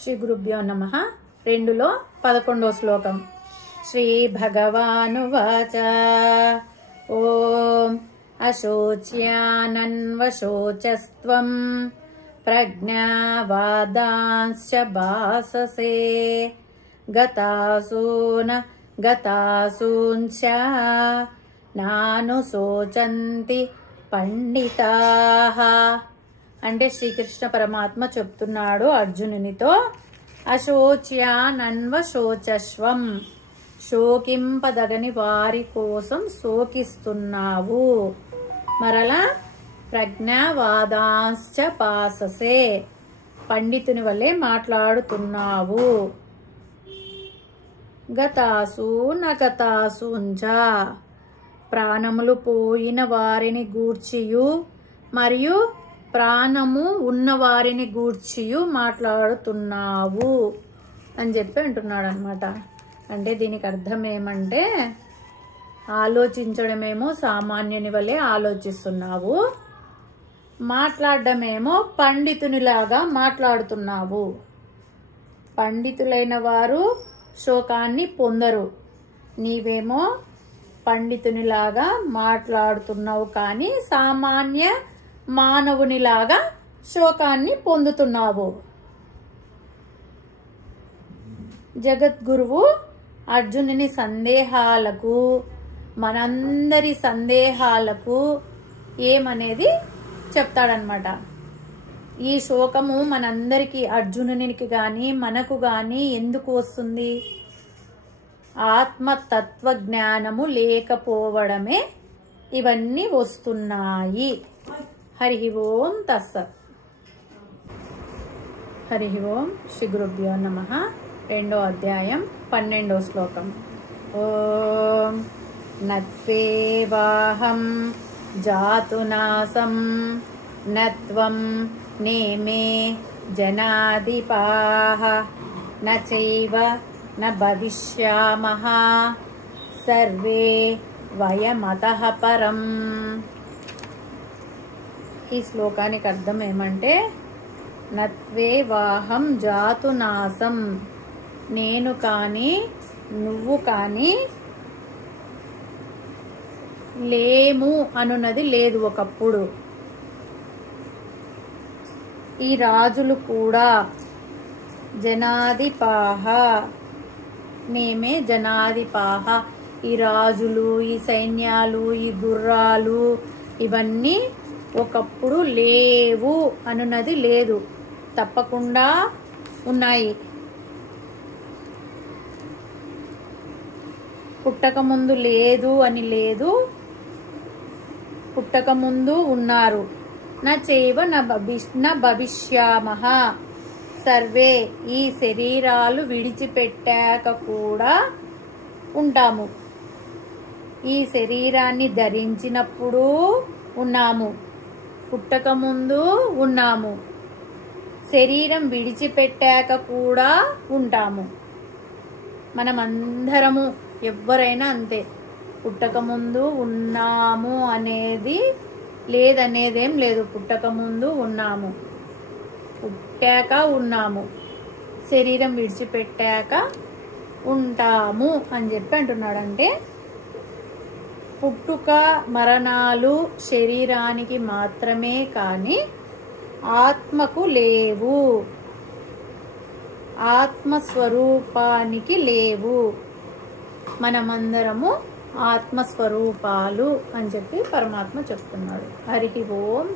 శ్రీ గురుభ్యో నమః. 2లో 11వ శ్లోకం. శ్రీ భగవానువాచ ఓం అశోచ్యానన్వశోచస్త్వం ప్రజ్ఞావాదాంశ్చ భాససే గతాసూన గతాసూంచ నానుశోచంతి పండితాః. అంటే శ్రీకృష్ణ పరమాత్మ చెప్తున్నాడు అర్జునునితో, అశోచ్యానన్వశోచస్వం, శోకింపదగని వారి కోసం శోకిస్తున్నావు. మరలా ప్రజ్ఞావాదాంశ్చ పాససే, పండితుని వల్లే మాట్లాడుతున్నావు. గతాసు నగతాసుంచ, ప్రాణములు పోయిన వారిని గూర్చియు మరియు ప్రాణము ఉన్నవారిని గూర్చియు మాట్లాడుతున్నావు అని చెప్పి అంటున్నాడు అనమాట. అంటే దీనికి అర్థం ఏమంటే, ఆలోచించడమేమో సామాన్యుని వలె ఆలోచిస్తున్నావు, మాట్లాడడమేమో పండితునిలాగా మాట్లాడుతున్నావు. పండితులైన వారు శోకాన్ని పొందరు, నీవేమో పండితునిలాగా మాట్లాడుతున్నావు కానీ సామాన్య మానవునిలాగా శోకాన్ని పొందుతున్నావు. జగద్గురువు అర్జునుని సందేహాలకు, మనందరి సందేహాలకు ఏమనేది చెప్తాడనమాట. ఈ శోకము మనందరికీ, అర్జునునికి కానీ మనకు కానీ ఎందుకు వస్తుంది? ఆత్మతత్వ జ్ఞానము లేకపోవడమే ఇవన్నీ వస్తున్నాయి. హరి ఓం తస్సత్. హరి ఓం. శ్రీ గురుభ్యో నమః. 2వ అధ్యాయం 12వ శ్లోకం. ఓం నత్వేవాహం జాతునాసం నత్వం నేమే జనాధిపాః నచైవ న భవిష్యామః సర్వే వయమతః పరం. ఈ శ్లోకానికి అర్థం ఏమంటే, నత్వేవాహం జాతునాసం, నేను కానీ నువ్వు కానీ లేము అనున్నది లేదు ఒకప్పుడు. ఈ రాజులు కూడా జనాధిపాః, మేమే జనాధిపాః, ఈ రాజులు, ఈ సైన్యాలు, ఈ గుర్రాలు ఇవన్నీ ఒకప్పుడు లేవు అనున్నది లేదు, తప్పకుండా ఉన్నాయి. పుట్టక ముందు లేదు అని లేదు, పుట్టక ముందు ఉన్నారు. నచైవ న భవిష్యామః సర్వే, ఈ శరీరాలు విడిచిపెట్టాక కూడా ఉంటాము. ఈ శరీరాన్ని ధరించినప్పుడు ఉన్నాము, పుట్టక ముందు ఉన్నాము, శరీరం విడిచిపెట్టాక కూడా ఉంటాము. మనమందరము, ఎవ్వరైనా అంతే, పుట్టక ముందు ఉన్నాము అనేది లేదనేదేం లేదు. పుట్టక ముందు ఉన్నాము, పుట్టాక ఉన్నాము, శరీరం విడిచిపెట్టాక ఉంటాము అని చెప్పి అంటున్నాడు. అంటే పుట్టుక మరణాలు శరీరానికి మాత్రమే కానీ ఆత్మకు లేవు, ఆత్మస్వరూపానికి లేవు. మనమందరము ఆత్మస్వరూపాలు అని చెప్పి పరమాత్మ చెప్తున్నాడు. హరి ఓం.